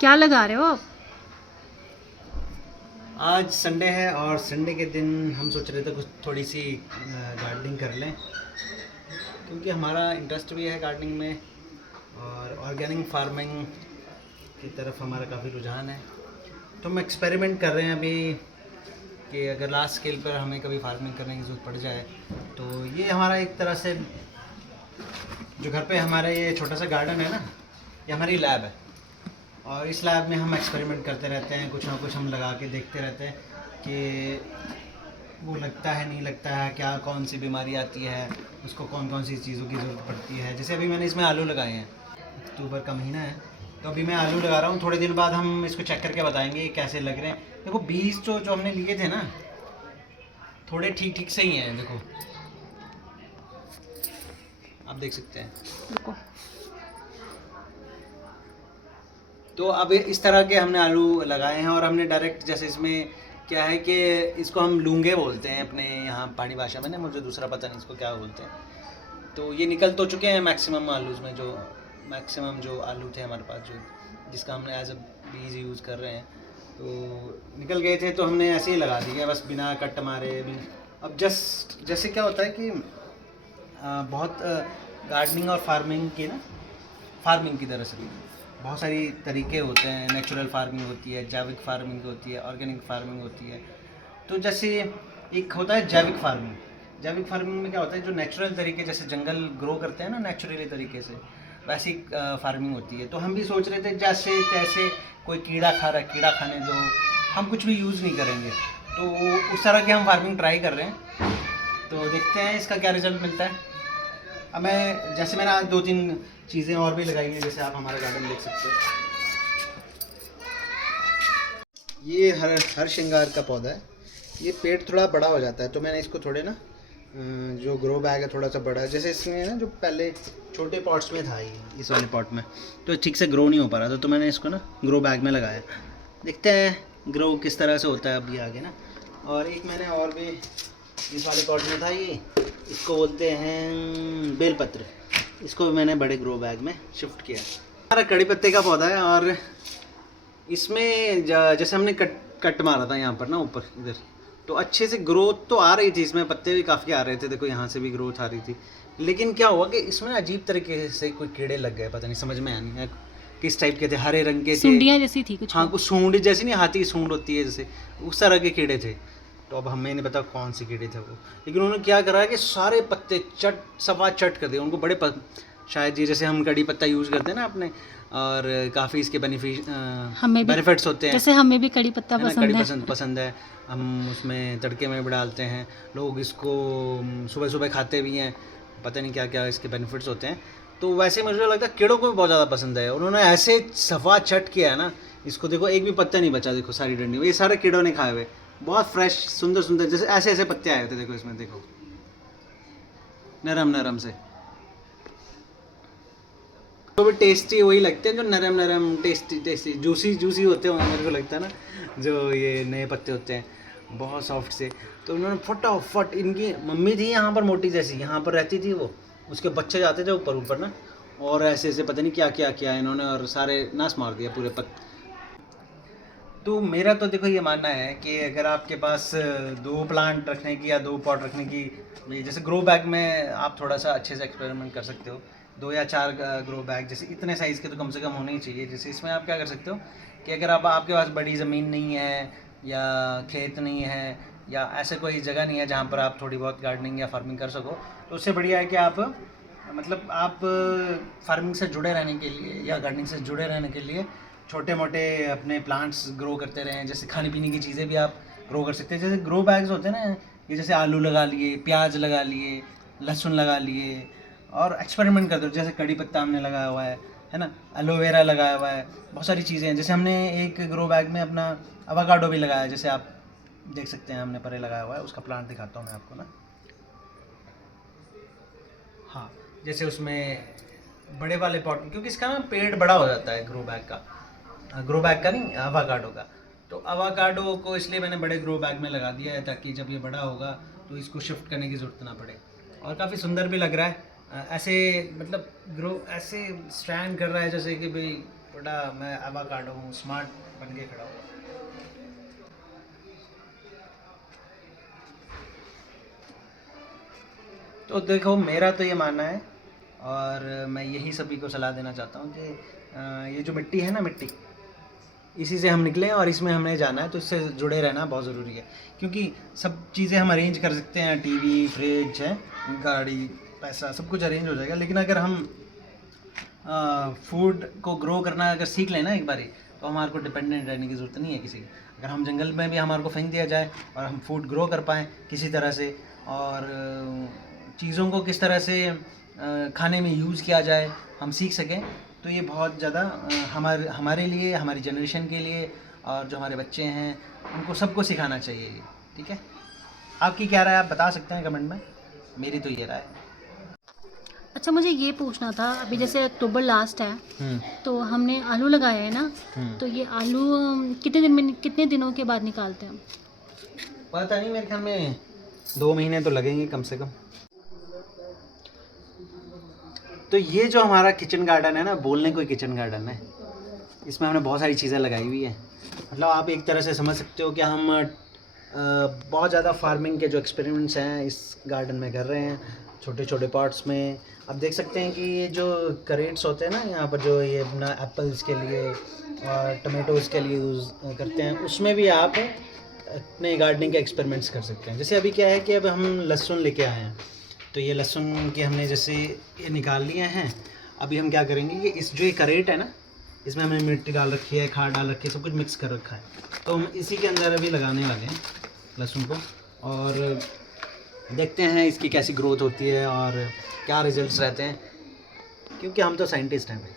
क्या लगा रहे हो आप? आज संडे है और संडे के दिन हम सोच रहे थे कुछ थोड़ी सी गार्डनिंग कर लें, क्योंकि हमारा इंटरेस्ट भी है गार्डनिंग में और ऑर्गेनिक फार्मिंग की तरफ हमारा काफ़ी रुझान है। तो हम एक्सपेरिमेंट कर रहे हैं अभी कि अगर लार्ज स्केल पर हमें कभी फार्मिंग करने की ज़रूरत पड़ जाए तो ये हमारा एक तरह से जो घर पे हमारा ये छोटा सा गार्डन है ना, ये हमारी लैब है और इस लैब में हम एक्सपेरिमेंट करते रहते हैं, कुछ ना कुछ हम लगा के देखते रहते हैं कि वो लगता है नहीं लगता है, क्या कौन सी बीमारी आती है, उसको कौन कौन सी चीज़ों की ज़रूरत पड़ती है। जैसे अभी मैंने इसमें आलू लगाए हैं, अक्टूबर का महीना है तो अभी मैं आलू लगा रहा हूँ। थोड़े दिन बाद हम इसको चेक करके बताएंगे कि कैसे लग रहे हैं। देखो बीज जो जो हमने लिए थे ना, थोड़े ठीक ठीक सही हैं, देखो आप देख सकते हैं। रुको। तो अब इस तरह के हमने आलू लगाए हैं और हमने डायरेक्ट, जैसे इसमें क्या है कि इसको हम लूंगे बोलते हैं अपने यहाँ पहाड़ी भाषा में ना, मुझे दूसरा पता नहीं इसको क्या बोलते हैं। तो ये निकल तो चुके हैं मैक्सिमम आलूज़ में, जो मैक्सिमम जो आलू थे हमारे पास, जो जिसका हमने एज अ बीज यूज़ कर रहे हैं, तो निकल गए थे तो हमने ऐसे ही लगा दिए बस बिना कट मारे। अब जस्ट जैसे क्या होता है कि बहुत गार्डनिंग और फार्मिंग की ना, फार्मिंग की तरह से बहुत सारी तरीके होते हैं। नेचुरल फार्मिंग होती है, जैविक फार्मिंग होती है, ऑर्गेनिक फार्मिंग होती है। तो जैसे एक होता है जैविक फार्मिंग। जैविक फार्मिंग में क्या होता है, जो नेचुरल तरीके जैसे जंगल ग्रो करते हैं ना नेचुरली तरीके से, वैसी फार्मिंग होती है। तो हम भी सोच रहे थे जैसे तैसे कोई कीड़ा खा रहा है, कीड़ा खाने दो, हम कुछ भी यूज़ नहीं करेंगे। तो उस तरह की हम फार्मिंग ट्राई कर रहे हैं, तो देखते हैं इसका क्या रिजल्ट मिलता है। अब मैं जैसे मैंने आज 2-3 चीज़ें और भी लगाई हैं, जैसे आप हमारा गार्डन देख सकते हो। ये हर श्रृंगार का पौधा है। ये पेड़ थोड़ा बड़ा हो जाता है तो मैंने इसको थोड़े ना जो ग्रो बैग है थोड़ा सा बड़ा है, जैसे इसमें ना जो पहले छोटे पॉट्स में था, ये इस वाले पॉट में तो ठीक से ग्रो नहीं हो पा रहा था, तो मैंने इसको ना ग्रो बैग में लगाया। देखते हैं ग्रो किस तरह से होता है अभी आगे ना। और एक मैंने और भी इस वाले पॉट में था, ये इसको बोलते हैं बेलपत्र, इसको भी मैंने बड़े ग्रो बैग में शिफ्ट किया। हमारा कड़ी पत्ते का पौधा है और इसमें जैसे हमने कट मारा था यहाँ पर ना ऊपर इधर, तो अच्छे से ग्रोथ तो आ रही थी, इसमें पत्ते भी काफ़ी आ रहे थे, देखो यहाँ से भी ग्रोथ आ रही थी। लेकिन क्या हुआ कि इसमें अजीब तरीके से कोई कीड़े लग गए, पता नहीं समझ में आया नहीं किस टाइप के थे, हरे रंग के थे, सुंडियाँ जैसी थी कुछ। हाँ कुछ सूंड जैसी, नहीं हाथी की सूंड होती है जैसे, उस तरह के कीड़े थे। तो अब हमें नहीं पता कौन से कीड़े थे वो, लेकिन उन्होंने क्या करा है कि सारे पत्ते सफा चट कर दिए। उनको बड़े शायद ये जैसे हम कड़ी पत्ता यूज़ करते हैं ना अपने, और काफ़ी इसके बेनिफिट्स होते हैं। जैसे हमें भी कड़ी पत्ता पसंद है, हम उसमें तड़के में भी डालते हैं, लोग इसको सुबह सुबह खाते भी हैं, पता नहीं क्या क्या इसके बेनिफिट्स होते हैं। तो वैसे मुझे लगता है कीड़ों को भी बहुत ज़्यादा पसंद है। उन्होंने ऐसे सफ़ा चट किया है ना इसको, देखो एक भी पत्ता नहीं बचा, देखो सारी डंडी ये सारे कीड़ों ने खाए हुए, बहुत फ्रेश सुंदर सुंदर जैसे ऐसे ऐसे पत्ते आए थे, देखो इसमें देखो नरम नरम से, तो भी टेस्टी वही लगते हैं जो नरम नरम टेस्टी जूसी जूसी होते हैं, मेरे को लगता है ना जो ये नए पत्ते होते हैं बहुत सॉफ्ट से। तो उन्होंने फटाफट, इनकी मम्मी थी यहाँ पर मोटी जैसी, यहाँ पर रहती थी वो, उसके बच्चे जाते थे ऊपर ऊपर ना, और ऐसे ऐसे पता नहीं क्या क्या किया इन्होंने और सारे नाश मार दिया पूरे पत्ते। तो मेरा तो देखो ये मानना है कि अगर आपके पास 2 प्लांट रखने की या 2 पॉट रखने की, जैसे ग्रो बैग में आप थोड़ा सा अच्छे से एक्सपेरिमेंट कर सकते हो। 2 या 4 ग्रो बैग, जैसे इतने साइज़ के तो कम से कम होने ही चाहिए। जैसे इसमें आप क्या कर सकते हो कि अगर आपके पास बड़ी ज़मीन नहीं है या खेत नहीं है या ऐसे कोई जगह नहीं है जहाँ पर आप थोड़ी बहुत गार्डनिंग या फार्मिंग कर सको, तो उससे बढ़िया है कि आप मतलब आप फार्मिंग से जुड़े रहने के लिए या गार्डनिंग से जुड़े रहने के लिए छोटे मोटे अपने प्लांट्स ग्रो करते रहें। जैसे खाने पीने की चीज़ें भी आप ग्रो कर सकते हैं, जैसे ग्रो बैग्स होते हैं ना, ये जैसे आलू लगा लिए, प्याज लगा लिए, लहसुन लगा लिए, और एक्सपेरिमेंट करते हो। जैसे कड़ी पत्ता हमने लगाया हुआ है ना, एलोवेरा लगाया हुआ है, बहुत सारी चीज़ें हैं। जैसे हमने एक ग्रो बैग में अपना अवाकाडो भी लगाया है, जैसे आप देख सकते हैं हमने परे लगाया हुआ है, उसका प्लांट दिखाता हूँ मैं आपको ना। हाँ, जैसे उसमें बड़े वाले पॉट, क्योंकि इसका ना पेड़ बड़ा हो जाता है ग्रो बैग का, ग्रो बैग का नहीं, अवाकाडो का। तो अवाकाडो को इसलिए मैंने बड़े ग्रो बैग में लगा दिया है ताकि जब ये बड़ा होगा तो इसको शिफ्ट करने की ज़रूरत ना पड़े, और काफ़ी सुंदर भी लग रहा है। ऐसे मतलब ग्रो ऐसे स्टैंड कर रहा है जैसे कि भाई थोड़ा मैं एवोकाडो हूँ, स्मार्ट बन के खड़ा हूँ। तो देखो मेरा तो ये मानना है और मैं यही सभी को सलाह देना चाहता हूँ कि ये जो मिट्टी है ना, मिट्टी इसी से हम निकले और इसमें हमें जाना है, तो इससे जुड़े रहना बहुत ज़रूरी है। क्योंकि सब चीज़ें हम अरेंज कर सकते हैं, टीवी, फ्रिज है, गाड़ी, पैसा, सब कुछ अरेंज हो जाएगा। लेकिन अगर हम फूड को ग्रो करना अगर सीख लेना एक बारी, तो हमारे को डिपेंडेंट रहने की ज़रूरत नहीं है किसी की। अगर हम जंगल में भी हमारे को फेंक दिया जाए और हम फूड ग्रो कर पाएँ किसी तरह से, और चीज़ों को किस तरह से खाने में यूज़ किया जाए हम सीख सकें, तो ये बहुत ज़्यादा हमारे लिए, हमारी जनरेशन के लिए, और जो हमारे बच्चे हैं उनको सबको सिखाना चाहिए ये। ठीक है, आपकी क्या राय, आप बता सकते हैं कमेंट में। मेरी तो ये राय है। अच्छा, मुझे ये पूछना था, अभी जैसे अक्टूबर लास्ट है तो हमने आलू लगाए हैं ना, तो ये आलू कितने दिनों के बाद निकालते हैं हम? पता नहीं, मेरे ख्याल में 2 महीने तो लगेंगे कम से कम। तो ये जो हमारा किचन गार्डन है ना, बोलने कोई किचन गार्डन है, इसमें हमने बहुत सारी चीज़ें लगाई हुई है। मतलब आप एक तरह से समझ सकते हो कि हम बहुत ज़्यादा फार्मिंग के जो एक्सपेरिमेंट्स हैं इस गार्डन में कर रहे हैं, छोटे छोटे पॉट्स में। आप देख सकते हैं कि ये जो करेट्स होते हैं ना यहाँ पर, जो ये अपना एप्पल्स के लिए और टमेटोज़ के लिए यूज़ करते हैं, उसमें भी आप अपने गार्डनिंग के एक्सपेरिमेंट्स कर सकते हैं। जैसे अभी क्या है कि अब हम लहसुन लेके आए हैं, तो ये लहसुन के हमने जैसे ये निकाल लिए हैं। अभी हम क्या करेंगे कि इस जो ये करेट है ना, इसमें हमने मिट्टी डाल रखी है, खाद डाल रखी है, सब कुछ मिक्स कर रखा है, तो हम इसी के अंदर अभी लगाने वाले हैं लहसुन को, और देखते हैं इसकी कैसी ग्रोथ होती है और क्या रिजल्ट्स रहते हैं, क्योंकि हम तो साइंटिस्ट हैं भाई।